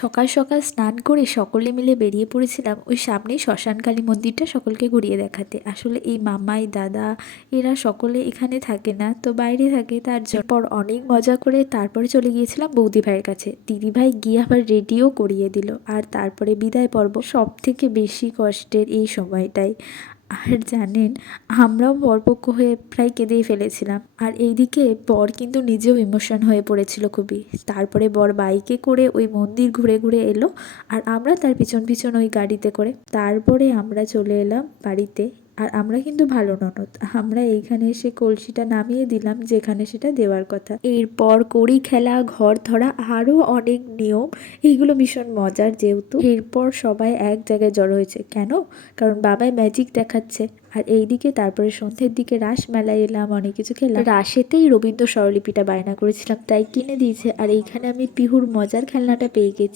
সকাল সকাল স্নান করে সকলে মিলে বেরিয়ে পড়েছিলাম ওই সামনেই শ্মশানকালী মন্দিরটা সকলকে ঘুরিয়ে দেখাতে। আসলে এই মামাই দাদা এরা সকলে এখানে থাকে না, তো বাইরে থাকে, তার জন্য পর অনেক মজা করে তারপরে চলে গিয়েছিলাম বৌদি ভাইয়ের কাছে। দিদি ভাই গিয়ে আবার রেডিও করিয়ে দিল, আর তারপরে বিদায় পর্ব সব থেকে বেশি কষ্টের এই সময়টাই। আর জানেন, আমরাও বরপক্ষ হয়ে প্রায় কেঁদেই ফেলেছিলাম। আর এইদিকে বর কিন্তু নিজেও ইমোশন হয়ে পড়েছিল খুবই। তারপরে বর বাইকে করে ওই মন্দির ঘুরে ঘুরে এলো, আর আমরা তার পিছন পিছন ওই গাড়িতে করে। তারপরে আমরা চলে এলাম বাড়িতে। আর আমরা কিন্তু ভালো ননদ, আমরা এইখানে এসে কলসিটা নামিয়ে দিলাম যেখানে সেটা দেওয়ার কথা। এরপর কড়ি খেলা, ঘর ধরা, আরও অনেক নিয়ম। এইগুলো ভীষণ মজার। যেহেতু এরপর সবাই এক জায়গায় জড়ো হয়েছে, কেন? কারণ বাবাই ম্যাজিক দেখাচ্ছে। আর এইদিকে তারপরে সন্ধ্যের দিকে রাস মেলায় এলাম, অনেক কিছু খেলাম। রাসেতেই রবীন্দ্র স্বরলিপিটা বায়না করেছিলাম, তাই কিনে দিয়েছে। আর এইখানে আমি পিহুর মজার খেলনাটা পেয়ে গেছি।